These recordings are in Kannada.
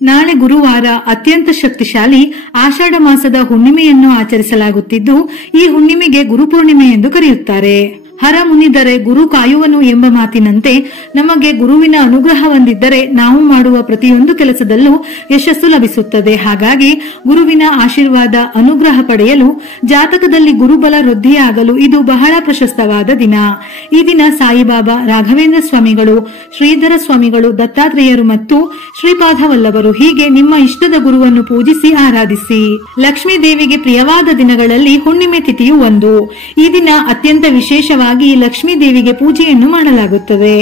ನಾಳೆ ಗುರುವಾರ ಅತ್ಯಂತ ಶಕ್ತಿಶಾಲಿ ಆಷಾಢ ಮಾಸದ ಹುಣ್ಣಿಮೆಯನ್ನು ಆಚರಿಸಲಾಗುತ್ತಿದ್ದು, ಈ ಹುಣ್ಣಿಮೆಗೆ ಗುರುಪೂರ್ಣಿಮೆ ಎಂದು ಕರೆಯುತ್ತಾರೆ. ಹರ ಮುನಿದರೆ ಗುರು ಕಾಯುವನು ಎಂಬ ಮಾತಿನಂತೆ ನಮಗೆ ಗುರುವಿನ ಅನುಗ್ರಹ ಹೊಂದಿದ್ದರೆ ನಾವು ಮಾಡುವ ಪ್ರತಿಯೊಂದು ಕೆಲಸದಲ್ಲೂ ಯಶಸ್ಸು ಲಭಿಸುತ್ತದೆ. ಹಾಗಾಗಿ ಗುರುವಿನ ಆಶೀರ್ವಾದ ಅನುಗ್ರಹ ಪಡೆಯಲು, ಜಾತಕದಲ್ಲಿ ಗುರುಬಲ ವೃದ್ಧಿಯಾಗಲು ಇದು ಬಹಳ ಪ್ರಶಸ್ತವಾದ ದಿನ. ಈ ದಿನ ಸಾಯಿಬಾಬಾ, ರಾಘವೇಂದ್ರ ಸ್ವಾಮಿಗಳು, ಶ್ರೀಧರ ಸ್ವಾಮಿಗಳು, ದತ್ತಾತ್ರೇಯರು ಮತ್ತು ಶ್ರೀಪಾದವಲ್ಲಭರು ಹೀಗೆ ನಿಮ್ಮ ಇಷ್ಟದ ಗುರುವನ್ನು ಪೂಜಿಸಿ ಆರಾಧಿಸಿ. ಲಕ್ಷ್ಮೀ ದೇವಿಗೆ ಪ್ರಿಯವಾದ ದಿನಗಳಲ್ಲಿ ಹುಣ್ಣಿಮೆ ತಿಥಿಯು ಒಂದು. ಈ ದಿನ ಅತ್ಯಂತ ವಿಶೇಷವಾಗಿ ಲಕ್ಷ್ಮೀ ದೇವಿಗೆ ಪೂಜೆಯನ್ನು ಮಾಡಲಾಗುತ್ತದೆ.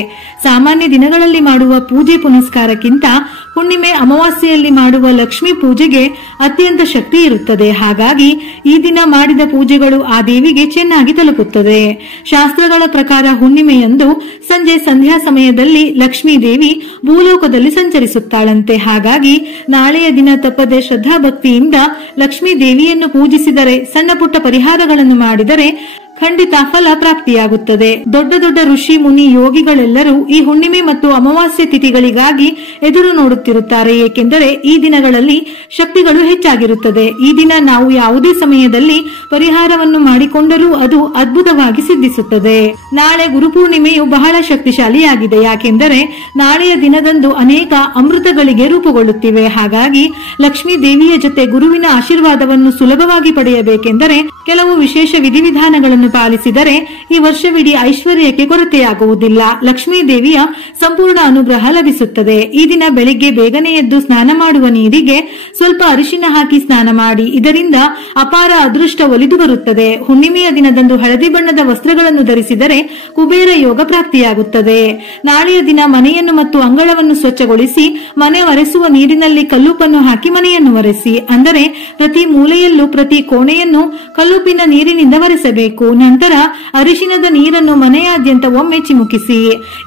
ಸಾಮಾನ್ಯ ದಿನಗಳಲ್ಲಿ ಮಾಡುವ ಪೂಜೆ ಪುನಸ್ಕಾರಕ್ಕಿಂತ ಹುಣ್ಣಿಮೆ ಅಮಾವಾಸ್ಯೆಯಲ್ಲಿ ಮಾಡುವ ಲಕ್ಷ್ಮೀ ಪೂಜೆಗೆ ಅತ್ಯಂತ ಶಕ್ತಿ ಇರುತ್ತದೆ. ಹಾಗಾಗಿ ಈ ದಿನ ಮಾಡಿದ ಪೂಜೆಗಳು ಆ ದೇವಿಗೆ ಚೆನ್ನಾಗಿ ತಲುಪುತ್ತದೆ. ಶಾಸ್ತ್ರಗಳ ಪ್ರಕಾರ ಹುಣ್ಣಿಮೆಯಂದು ಸಂಜೆ ಸಂಧ್ಯಾ ಸಮಯದಲ್ಲಿ ಲಕ್ಷ್ಮೀ ದೇವಿ ಭೂಲೋಕದಲ್ಲಿ ಸಂಚರಿಸುತ್ತಾಳಂತೆ. ಹಾಗಾಗಿ ನಾಳೆಯ ದಿನ ತಪ್ಪದೆ ಶ್ರದ್ಧಾಭಕ್ತಿಯಿಂದ ಲಕ್ಷ್ಮೀ ದೇವಿಯನ್ನು ಪೂಜಿಸಿದರೆ, ಸಣ್ಣ ಪುಟ್ಟ ಪರಿಹಾರಗಳನ್ನು ಮಾಡಿದರೆ ಖಂಡಿತ ಫಲ ಪ್ರಾಪ್ತಿಯಾಗುತ್ತದೆ. ದೊಡ್ಡ ದೊಡ್ಡ ಋಷಿ ಮುನಿ ಯೋಗಿಗಳೆಲ್ಲರೂ ಈ ಹುಣ್ಣಿಮೆ ಮತ್ತು ಅಮಾವಾಸ್ಯೆ ತಿಥಿಗಳಿಗಾಗಿ ಎದುರು ನೋಡುತ್ತಿರುತ್ತಾರೆ. ಏಕೆಂದರೆ ಈ ದಿನಗಳಲ್ಲಿ ಶಕ್ತಿಗಳು ಹೆಚ್ಚಾಗಿರುತ್ತದೆ. ಈ ದಿನ ನಾವು ಯಾವುದೇ ಸಮಯದಲ್ಲಿ ಪರಿಹಾರವನ್ನು ಮಾಡಿಕೊಂಡರೂ ಅದು ಅದ್ಭುತವಾಗಿ ಸಿದ್ಧಿಸುತ್ತದೆ. ನಾಳೆ ಗುರುಪೂರ್ಣಿಮೆಯು ಬಹಳ ಶಕ್ತಿಶಾಲಿಯಾಗಿದೆ. ಯಾಕೆಂದರೆ ನಾಳೆಯ ದಿನದಂದು ಅನೇಕ ಅಮೃತಗಳಿಗೆ ರೂಪುಗೊಳ್ಳುತ್ತಿವೆ. ಹಾಗಾಗಿ ಲಕ್ಷ್ಮೀ ದೇವಿಯ ಜೊತೆ ಗುರುವಿನ ಆಶೀರ್ವಾದವನ್ನು ಸುಲಭವಾಗಿ ಪಡೆಯಬೇಕೆಂದರೆ ಕೆಲವು ವಿಶೇಷ ವಿಧಿವಿಧಾನಗಳನ್ನು ಪಾಲಿಸಿದರೆ ಈ ವರ್ಷವಿಡೀ ಐಶ್ವರ್ಯಕ್ಕೆ ಕೊರತೆಯಾಗುವುದಿಲ್ಲ. ಲಕ್ಷ್ಮೀ ದೇವಿಯ ಸಂಪೂರ್ಣ ಅನುಗ್ರಹ ಲಭಿಸುತ್ತದೆ. ಈ ದಿನ ಬೆಳಿಗ್ಗೆ ಬೇಗನೆ ಎದ್ದು ಸ್ನಾನ ಮಾಡುವ ನೀರಿಗೆ ಸ್ವಲ್ಪ ಅರಿಶಿನ ಹಾಕಿ ಸ್ನಾನ ಮಾಡಿ. ಇದರಿಂದ ಅಪಾರ ಅದೃಷ್ಟ ಒಲಿದು ಬರುತ್ತದೆ. ಹುಣ್ಣಿಮೆಯ ದಿನದಂದು ಹಳದಿ ಬಣ್ಣದ ವಸ್ತ್ರಗಳನ್ನು ಧರಿಸಿದರೆ ಕುಬೇರ ಯೋಗ ಪ್ರಾಪ್ತಿಯಾಗುತ್ತದೆ. ನಾಳೆಯ ದಿನ ಮನೆಯನ್ನು ಮತ್ತು ಅಂಗಳವನ್ನು ಸ್ವಚ್ಛಗೊಳಿಸಿ ಮನೆ ಒರೆಸುವ ನೀರಿನಲ್ಲಿ ಕಲ್ಲುಪ್ಪನ್ನು ಹಾಕಿ ಮನೆಯನ್ನು ಒರೆಸಿ. ಅಂದರೆ ಪ್ರತಿ ಮೂಲೆಯಲ್ಲೂ ಪ್ರತಿ ಕೋಣೆಯನ್ನು ಕಲ್ಲುಪ್ಪಿನ ನೀರಿನಿಂದ ಒರೆಸಬೇಕು. ನಂತರ ಅರಿಶಿನದ ನೀರನ್ನು ಮನೆಯಾದ್ಯಂತ ಒಮ್ಮೆ ಚಿಮುಕಿಸಿ.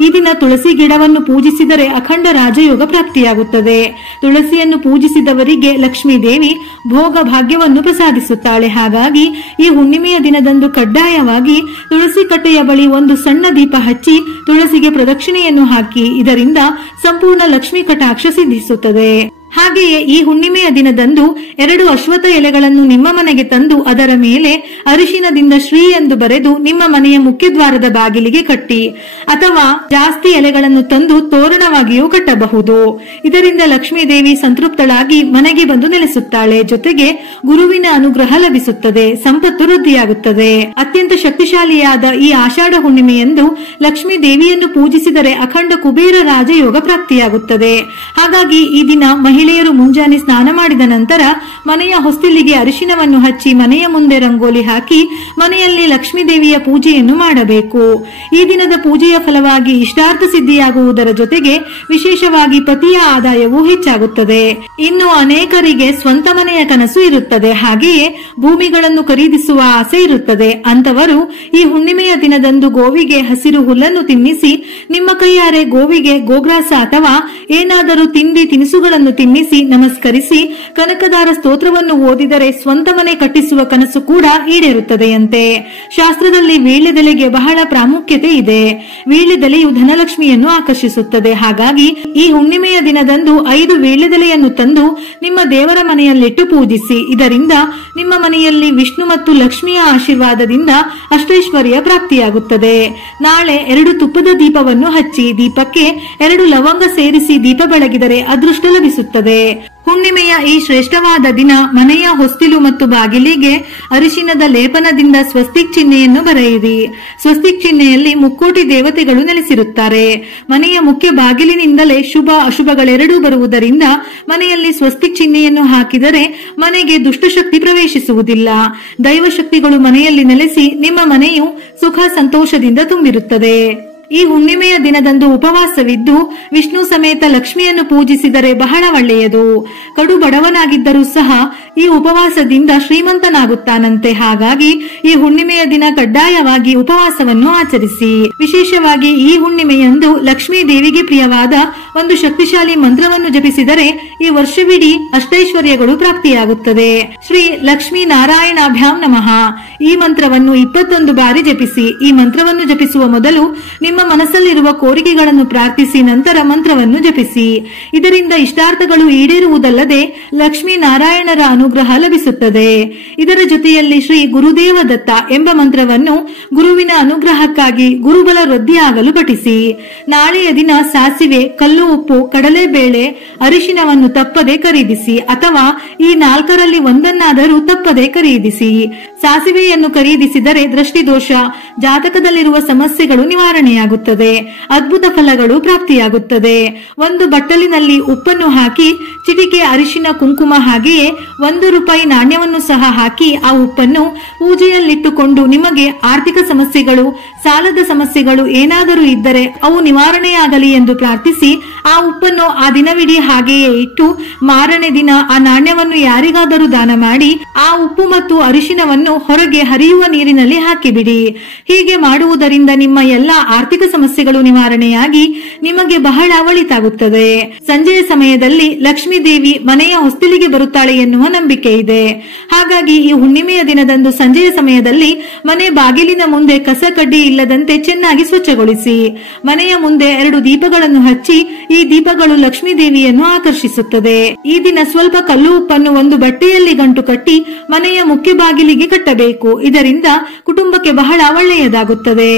ಈ ದಿನ ತುಳಸಿ ಗಿಡವನ್ನು ಪೂಜಿಸಿದರೆ ಅಖಂಡ ರಾಜಯೋಗ ಪ್ರಾಪ್ತಿಯಾಗುತ್ತದೆ. ತುಳಸಿಯನ್ನು ಪೂಜಿಸಿದವರಿಗೆ ಲಕ್ಷ್ಮೀ ದೇವಿ ಭೋಗ ಭಾಗ್ಯವನ್ನು ಪ್ರಸಾದಿಸುತ್ತಾಳೆ. ಹಾಗಾಗಿ ಈ ಹುಣ್ಣಿಮೆಯ ದಿನದಂದು ಕಡ್ಡಾಯವಾಗಿ ತುಳಸಿ ಕಟ್ಟೆಯ ಬಳಿ ಒಂದು ಸಣ್ಣ ದೀಪ ಹಚ್ಚಿ ತುಳಸಿಗೆ ಪ್ರದಕ್ಷಿಣೆಯನ್ನು ಹಾಕಿ. ಇದರಿಂದ ಸಂಪೂರ್ಣ ಲಕ್ಷ್ಮೀ ಕಟಾಕ್ಷ ಸಿದ್ಧಿಸುತ್ತದೆ. ಹಾಗೆಯೇ ಈ ಹುಣ್ಣಿಮೆಯ ದಿನದಂದು 2 ಅಶ್ವತ್ಥ ಎಲೆಗಳನ್ನು ನಿಮ್ಮ ಮನೆಗೆ ತಂದು ಅದರ ಮೇಲೆ ಅರಿಶಿನದಿಂದ ಶ್ರೀ ಎಂದು ಬರೆದು ನಿಮ್ಮ ಮನೆಯ ಮುಖ್ಯದ್ವಾರದ ಬಾಗಿಲಿಗೆ ಕಟ್ಟಿ, ಅಥವಾ ಜಾಸ್ತಿ ಎಲೆಗಳನ್ನು ತಂದು ತೋರಣವಾಗಿಯೂ ಕಟ್ಟಬಹುದು. ಇದರಿಂದ ಲಕ್ಷ್ಮೀ ದೇವಿ ಸಂತೃಪ್ತಳಾಗಿ ಮನೆಗೆ ಬಂದು ನೆಲೆಸುತ್ತಾಳೆ. ಜೊತೆಗೆ ಗುರುವಿನ ಅನುಗ್ರಹ ಲಭಿಸುತ್ತದೆ, ಸಂಪತ್ತು ವೃದ್ಧಿಯಾಗುತ್ತದೆ. ಅತ್ಯಂತ ಶಕ್ತಿಶಾಲಿಯಾದ ಈ ಆಷಾಢ ಹುಣ್ಣಿಮೆಯಂದು ಲಕ್ಷ್ಮೀ ದೇವಿಯನ್ನು ಪೂಜಿಸಿದರೆ ಅಖಂಡ ಕುಬೇರ ರಾಜಯೋಗ ಪ್ರಾಪ್ತಿಯಾಗುತ್ತದೆ. ಹಾಗಾಗಿ ಈ ದಿನ ಮಹಿಳೆಯರು ಮುಂಜಾನೆ ಸ್ನಾನ ಮಾಡಿದ ನಂತರ ಮನೆಯ ಹೊಸ್ತಿಲಿಗೆ ಅರಿಶಿನವನ್ನು ಹಚ್ಚಿ ಮನೆಯ ಮುಂದೆ ರಂಗೋಲಿ ಹಾಕಿ ಮನೆಯಲ್ಲಿ ಲಕ್ಷ್ಮೀ ದೇವಿಯ ಪೂಜೆಯನ್ನು ಮಾಡಬೇಕು. ಈ ದಿನದ ಪೂಜೆಯ ಫಲವಾಗಿ ಇಷ್ಟಾರ್ಥ ಸಿದ್ಧಿಯಾಗುವುದರ ಜೊತೆಗೆ ವಿಶೇಷವಾಗಿ ಪತಿಯ ಆದಾಯವೂ ಹೆಚ್ಚಾಗುತ್ತದೆ. ಇನ್ನು ಅನೇಕರಿಗೆ ಸ್ವಂತ ಮನೆಯ ಕನಸು ಇರುತ್ತದೆ. ಹಾಗೆಯೇ ಭೂಮಿಗಳನ್ನು ಖರೀದಿಸುವ ಆಸೆ ಇರುತ್ತದೆ. ಅಂತವರು ಈ ಹುಣ್ಣಿಮೆಯ ದಿನದಂದು ಗೋವಿಗೆ ಹಸಿರು ಹುಲ್ಲನ್ನು ತಿನ್ನಿಸಿ, ನಿಮ್ಮ ಕೈಯಾರೆ ಗೋವಿಗೆ ಗೋಗ್ರಾಸ ಅಥವಾ ಏನಾದರೂ ತಿಂಡಿ ತಿನಿಸುಗಳನ್ನು ತಿನ್ನಿಸಿ ನಮಸ್ಕರಿಸಿ ಕನಕದಾರ ಸ್ತೋತ್ರವನ್ನು ಓದಿದರೆ ಸ್ವಂತ ಮನೆ ಕಟ್ಟಿಸುವ ಕನಸು ಕೂಡ ಈಡೇರುತ್ತದೆಯಂತೆ. ಶಾಸ್ತ್ರದಲ್ಲಿ ವೀಳ್ಯದೆಲೆಗೆ ಬಹಳ ಪ್ರಾಮುಖ್ಯತೆ ಇದೆ. ವೀಳ್ಯದೆಲೆಯು ಧನಲಕ್ಷ್ಮಿಯನ್ನು ಆಕರ್ಷಿಸುತ್ತದೆ. ಹಾಗಾಗಿ ಈ ಹುಣ್ಣಿಮೆಯ ದಿನದಂದು 5 ವೀಳ್ಯದೆಲೆಯನ್ನು ತಂದು ನಿಮ್ಮ ದೇವರ ಮನೆಯಲ್ಲಿಟ್ಟು ಪೂಜಿಸಿ. ಇದರಿಂದ ನಿಮ್ಮ ಮನೆಯಲ್ಲಿ ವಿಷ್ಣು ಮತ್ತು ಲಕ್ಷ್ಮಿಯ ಆಶೀರ್ವಾದದಿಂದ ಅಷ್ಟೈಶ್ವರ್ಯ ಪ್ರಾಪ್ತಿಯಾಗುತ್ತದೆ. ನಾಳೆ 2 ತುಪ್ಪದ ದೀಪವನ್ನು ಹಚ್ಚಿ ದೀಪಕ್ಕೆ 2 ಲವಂಗ ಸೇರಿಸಿ ದೀಪ ಬೆಳಗಿದರೆ ಅದೃಷ್ಟ ಲಭಿಸುತ್ತದೆ. ಹುಣ್ಣಿಮೆಯ ಈ ಶ್ರೇಷ್ಠವಾದ ದಿನ ಮನೆಯ ಹೊಸ್ತಿಲು ಮತ್ತು ಬಾಗಿಲಿಗೆ ಅರಿಶಿನದ ಲೇಪನದಿಂದ ಸ್ವಸ್ತಿಕ್ ಚಿಹ್ನೆಯನ್ನು ಬರೆಯಿರಿ. ಸ್ವಸ್ತಿಕ್ ಚಿಹ್ನೆಯಲ್ಲಿ ಮುಕ್ಕೋಟಿ ದೇವತೆಗಳು ನೆಲೆಸಿರುತ್ತಾರೆ. ಮನೆಯ ಮುಖ್ಯ ಬಾಗಿಲಿನಿಂದಲೇ ಶುಭ ಅಶುಭಗಳೆರಡೂ ಬರುವುದರಿಂದ ಮನೆಯಲ್ಲಿ ಸ್ವಸ್ತಿಕ್ ಚಿಹ್ನೆಯನ್ನು ಹಾಕಿದರೆ ಮನೆಗೆ ದುಷ್ಟಶಕ್ತಿ ಪ್ರವೇಶಿಸುವುದಿಲ್ಲ. ದೈವಶಕ್ತಿಗಳು ಮನೆಯಲ್ಲಿ ನೆಲೆಸಿ ನಿಮ್ಮ ಮನೆಯು ಸುಖ ಸಂತೋಷದಿಂದ ತುಂಬಿರುತ್ತದೆ. ಈ ಹುಣ್ಣಿಮೆಯ ದಿನದಂದು ಉಪವಾಸವಿದ್ದು ವಿಷ್ಣು ಸಮೇತ ಲಕ್ಷ್ಮಿಯನ್ನು ಪೂಜಿಸಿದರೆ ಬಹಳ ಒಳ್ಳೆಯದು. ಕಡು ಬಡವನಾಗಿದ್ದರೂ ಸಹ ಈ ಉಪವಾಸದಿಂದ ಶ್ರೀಮಂತನಾಗುತ್ತಾನಂತೆ. ಹಾಗಾಗಿ ಈ ಹುಣ್ಣಿಮೆಯ ದಿನ ಕಡ್ಡಾಯವಾಗಿ ಉಪವಾಸವನ್ನು ಆಚರಿಸಿ. ವಿಶೇಷವಾಗಿ ಈ ಹುಣ್ಣಿಮೆಯಂದು ಲಕ್ಷ್ಮೀ ದೇವಿಗೆ ಪ್ರಿಯವಾದ ಒಂದು ಶಕ್ತಿಶಾಲಿ ಮಂತ್ರವನ್ನು ಜಪಿಸಿದರೆ ಈ ವರ್ಷವಿಡೀ ಅಷ್ಟೈಶ್ವರ್ಯಗಳು ಪ್ರಾಪ್ತಿಯಾಗುತ್ತದೆ. ಶ್ರೀ ಲಕ್ಷ್ಮೀ ನಾರಾಯಣಾಭ್ಯಾಂ ನಮಃ. ಈ ಮಂತ್ರವನ್ನು 21 ಬಾರಿ ಜಪಿಸಿ. ಈ ಮಂತ್ರವನ್ನು ಜಪಿಸುವ ಮೊದಲು ನಿಮ್ಮ ನಿಮ್ಮ ಮನಸ್ಸಲ್ಲಿರುವ ಕೋರಿಕೆಗಳನ್ನು ಪ್ರಾರ್ಥಿಸಿ ನಂತರ ಮಂತ್ರವನ್ನು ಜಪಿಸಿ. ಇದರಿಂದ ಇಷ್ಟಾರ್ಥಗಳು ಈಡೇರುವುದಲ್ಲದೆ ಲಕ್ಷ್ಮೀ ನಾರಾಯಣರ ಅನುಗ್ರಹ ಲಭಿಸುತ್ತದೆ. ಇದರ ಜೊತೆಯಲ್ಲಿ ಶ್ರೀ ಗುರುದೇವ ದತ್ತ ಎಂಬ ಮಂತ್ರವನ್ನು ಗುರುವಿನ ಅನುಗ್ರಹಕ್ಕಾಗಿ ಗುರುಬಲ ವೃದ್ಧಿಯಾಗಲು ಪಠಿಸಿ. ನಾಳೆಯ ದಿನ ಸಾಸಿವೆ, ಕಲ್ಲು ಉಪ್ಪು, ಕಡಲೆಬೇಳೆ, ಅರಿಶಿನವನ್ನು ತಪ್ಪದೆ ಖರೀದಿಸಿ ಅಥವಾ ಈ 4ರಲ್ಲಿ ಒಂದನ್ನಾದರೂ ತಪ್ಪದೆ ಖರೀದಿಸಿ. ಸಾಸಿವೆಯನ್ನು ಖರೀದಿಸಿದರೆ ದೃಷ್ಟಿದೋಷ, ಜಾತಕದಲ್ಲಿರುವ ಸಮಸ್ಯೆಗಳು ನಿವಾರಣೆಯಾಗುತ್ತದೆ, ಅದ್ಭುತ ಫಲಗಳು ಪ್ರಾಪ್ತಿಯಾಗುತ್ತದೆ. ಒಂದು ಬಟ್ಟಲಿನಲ್ಲಿ ಉಪ್ಪನ್ನು ಹಾಕಿ ಚಿಟಿಕೆ ಅರಿಶಿನ, ಕುಂಕುಮ ಹಾಗೆಯೇ ₹1 ನಾಣ್ಯವನ್ನು ಸಹ ಹಾಕಿ ಆ ಉಪ್ಪನ್ನು ಪೂಜೆಯಲ್ಲಿಟ್ಟುಕೊಂಡು ನಿಮಗೆ ಆರ್ಥಿಕ ಸಮಸ್ಯೆಗಳು, ಸಾಲದ ಸಮಸ್ಯೆಗಳು ಏನಾದರೂ ಇದ್ದರೆ ಅವು ನಿವಾರಣೆಯಾಗಲಿ ಎಂದು ಪ್ರಾರ್ಥಿಸಿ ಆ ಉಪ್ಪನ್ನು ಆ ದಿನವಿಡೀ ಹಾಗೆಯೇ ಇಟ್ಟು ಮಾರನೇ ದಿನ ಆ ನಾಣ್ಯವನ್ನು ಯಾರಿಗಾದರೂ ದಾನ ಮಾಡಿ ಆ ಉಪ್ಪು ಮತ್ತು ಅರಿಶಿನವನ್ನು ಹೊರಗೆ ಹರಿಯುವ ನೀರಿನಲ್ಲಿ ಹಾಕಿಬಿಡಿ. ಹೀಗೆ ಮಾಡುವುದರಿಂದ ನಿಮ್ಮ ಎಲ್ಲಾ ಆರ್ಥಿಕ ಸಮಸ್ಯೆಗಳು ನಿವಾರಣೆಯಾಗಿ ನಿಮಗೆ ಬಹಳ ಒಳಿತಾಗುತ್ತದೆ. ಸಂಜೆಯ ಸಮಯದಲ್ಲಿ ಲಕ್ಷ್ಮೀ ದೇವಿ ಮನೆಯ ಹೊಸ್ತಿಲಿಗೆ ಬರುತ್ತಾಳೆ ಎನ್ನುವ ನಂಬಿಕೆ ಇದೆ. ಹಾಗಾಗಿ ಈ ಹುಣ್ಣಿಮೆಯ ದಿನದಂದು ಸಂಜೆಯ ಸಮಯದಲ್ಲಿ ಮನೆ ಬಾಗಿಲಿನ ಮುಂದೆ ಕಸ ಕಡ್ಡಿ ಇಲ್ಲದಂತೆ ಚೆನ್ನಾಗಿ ಸ್ವಚ್ಛಗೊಳಿಸಿ. ಮನೆಯ ಮುಂದೆ 2 ದೀಪಗಳನ್ನು ಹಚ್ಚಿ ಈ ದೀಪಗಳು ಲಕ್ಷ್ಮೀ ದೇವಿಯನ್ನು ಆಕರ್ಷಿಸುತ್ತದೆ. ಈ ದಿನ ಸ್ವಲ್ಪ ಕಲ್ಲು ಉಪ್ಪನ್ನು ಒಂದು ಬಟ್ಟೆಯಲ್ಲಿ ಗಂಟು ಕಟ್ಟಿ ಮನೆಯ ಮುಖ್ಯ ಬಾಗಿಲಿಗೆ ಕಟ್ಟಬೇಕು. ಇದರಿಂದ ಕುಟುಂಬಕ್ಕೆ ಬಹಳ ಒಳ್ಳೆಯದಾಗುತ್ತದೆ.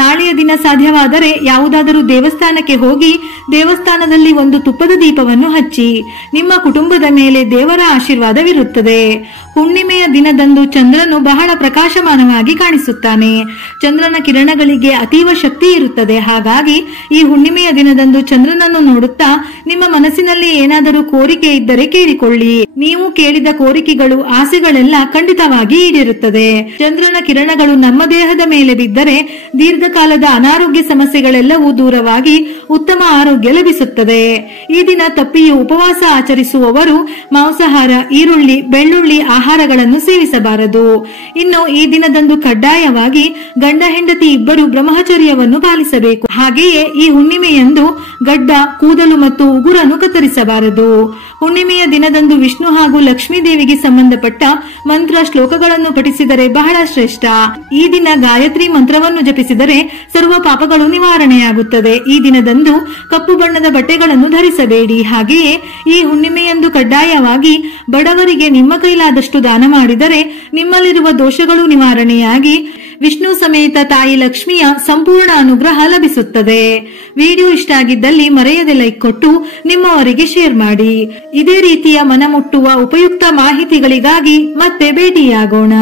ನಾಳೆಯ ದಿನ ಸಾಧ್ಯವಾದರೆ ಯಾವುದಾದರೂ ದೇವಸ್ಥಾನಕ್ಕೆ ಹೋಗಿ ದೇವಸ್ಥಾನದಲ್ಲಿ ಒಂದು ತುಪ್ಪದ ದೀಪವನ್ನು ಹಚ್ಚಿ. ನಿಮ್ಮ ಕುಟುಂಬದ ಮೇಲೆ ದೇವರ ಆಶೀರ್ವಾದವಿರುತ್ತದೆ. ಹುಣ್ಣಿಮೆಯ ದಿನದಂದು ಚಂದ್ರನು ಬಹಳ ಪ್ರಕಾಶಮಾನವಾಗಿ ಕಾಣಿಸುತ್ತಾನೆ. ಚಂದ್ರನ ಕಿರಣಗಳಿಗೆ ಅತೀವ ಶಕ್ತಿ ಇರುತ್ತದೆ. ಹಾಗಾಗಿ ಈ ಹುಣ್ಣಿಮೆಯ ದಿನದಂದು ಚಂದ್ರನನ್ನು ನೋಡುತ್ತಾ ನಿಮ್ಮ ಮನಸ್ಸಿನಲ್ಲಿ ಏನಾದರೂ ಕೋರಿಕೆ ಇದ್ದರೆ ಕೇಳಿಕೊಳ್ಳಿ. ನೀವು ಕೇಳಿದ ಕೋರಿಕೆಗಳು, ಆಸೆಗಳೆಲ್ಲ ಖಂಡಿತವಾಗಿ ಈಡೇರುತ್ತದೆ. ಚಂದ್ರನ ಕಿರಣಗಳು ನಮ್ಮ ದೇಹದ ಮೇಲೆ ಬಿದ್ದರೆ ದೀರ್ಘಕಾಲದ ಅನಾರೋಗ್ಯ ಸಮಸ್ಯೆಗಳೆಲ್ಲವೂ ದೂರವಾಗಿ ಉತ್ತಮ ಆರೋಗ್ಯ ಲಭಿಸುತ್ತದೆ. ಈ ದಿನ ತಪ್ಪಿಯು ಉಪವಾಸ ಆಚರಿಸುವವರು ಮಾಂಸಾಹಾರ, ಈರುಳ್ಳಿ, ಬೆಳ್ಳುಳ್ಳಿ ಆಹಾರಗಳನ್ನು ಸೇವಿಸಬಾರದು. ಇನ್ನು ಈ ದಿನದಂದು ಕಡ್ಡಾಯವಾಗಿ ಗಂಡ ಹೆಂಡತಿ ಇಬ್ಬರು ಬ್ರಹ್ಮಚರ್ಯವನ್ನು ಪಾಲಿಸಬೇಕು. ಹಾಗೆಯೇ ಈ ಹುಣ್ಣಿಮೆಯಂದು ಗಡ್ಡ, ಕೂದಲು ಮತ್ತು ಉಗುರನ್ನು ಕತ್ತರಿಸಬಾರದು. ಹುಣ್ಣಿಮೆಯ ದಿನದಂದು ವಿಷ್ಣು ಹಾಗೂ ಲಕ್ಷ್ಮೀ ದೇವಿಗೆ ಸಂಬಂಧಪಟ್ಟ ಮಂತ್ರ, ಶ್ಲೋಕಗಳನ್ನು ಪಠಿಸಿದರೆ ಬಹಳ ಶ್ರೇಷ್ಠ. ಈ ದಿನ ಗಾಯತ್ರಿ ಮಂತ್ರವನ್ನು ಜಪಿಸಿದರೆ ಸರ್ವ ಪಾಪಗಳು ನಿವಾರಣೆಯಾಗುತ್ತದೆ. ಈ ದಿನದಂದು ಕಪ್ಪು ಬಣ್ಣದ ಬಟ್ಟೆಗಳನ್ನು ಧರಿಸಬೇಡಿ. ಹಾಗೆಯೇ ಈ ಹುಣ್ಣಿಮೆಯಂದು ಕಡ್ಡಾಯವಾಗಿ ಬಡವರಿಗೆ ನಿಮ್ಮ ಕೈಲಾದಷ್ಟು ದಾನ ಮಾಡಿದರೆ ನಿಮ್ಮಲ್ಲಿರುವ ದೋಷಗಳು ನಿವಾರಣೆಯಾಗಿ ವಿಷ್ಣು ಸಮೇತ ತಾಯಿ ಲಕ್ಷ್ಮಿಯ ಸಂಪೂರ್ಣ ಅನುಗ್ರಹ ಲಭಿಸುತ್ತದೆ. ವಿಡಿಯೋ ಇಷ್ಟ ಆಗಿದ್ದಲ್ಲಿ ಮರೆಯದೆ ಲೈಕ್ ಕೊಟ್ಟು ನಿಮ್ಮವರಿಗೆ ಶೇರ್ ಮಾಡಿ. ಇದೇ ರೀತಿಯ ಮನಮುಟ್ಟುವ ಉಪಯುಕ್ತ ಮಾಹಿತಿಗಳಿಗಾಗಿ ಮತ್ತೆ ಭೇಟಿಯಾಗೋಣ.